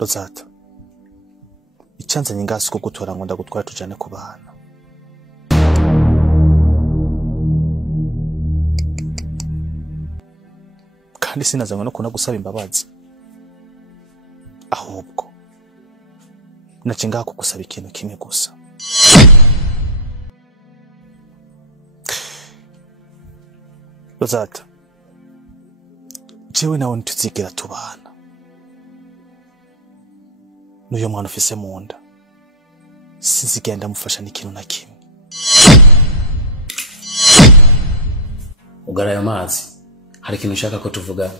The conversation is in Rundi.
Rozata, icyanzanye ngasi ko gutora ngo ndagutwara tujane ku bana. Kandi sinazanywe no kunagusaba imbabazi. Ahubwo nace ngaha kugusaba ikintu kimwe gusa. Rozata, jewe nawe ntituzigera tubana. N'uyo mwana ufise mu nda sinzigenda mufasha n'ikintu na kimwe. Ugarayo mazi, hari ikintu ushaka ko tuvuga?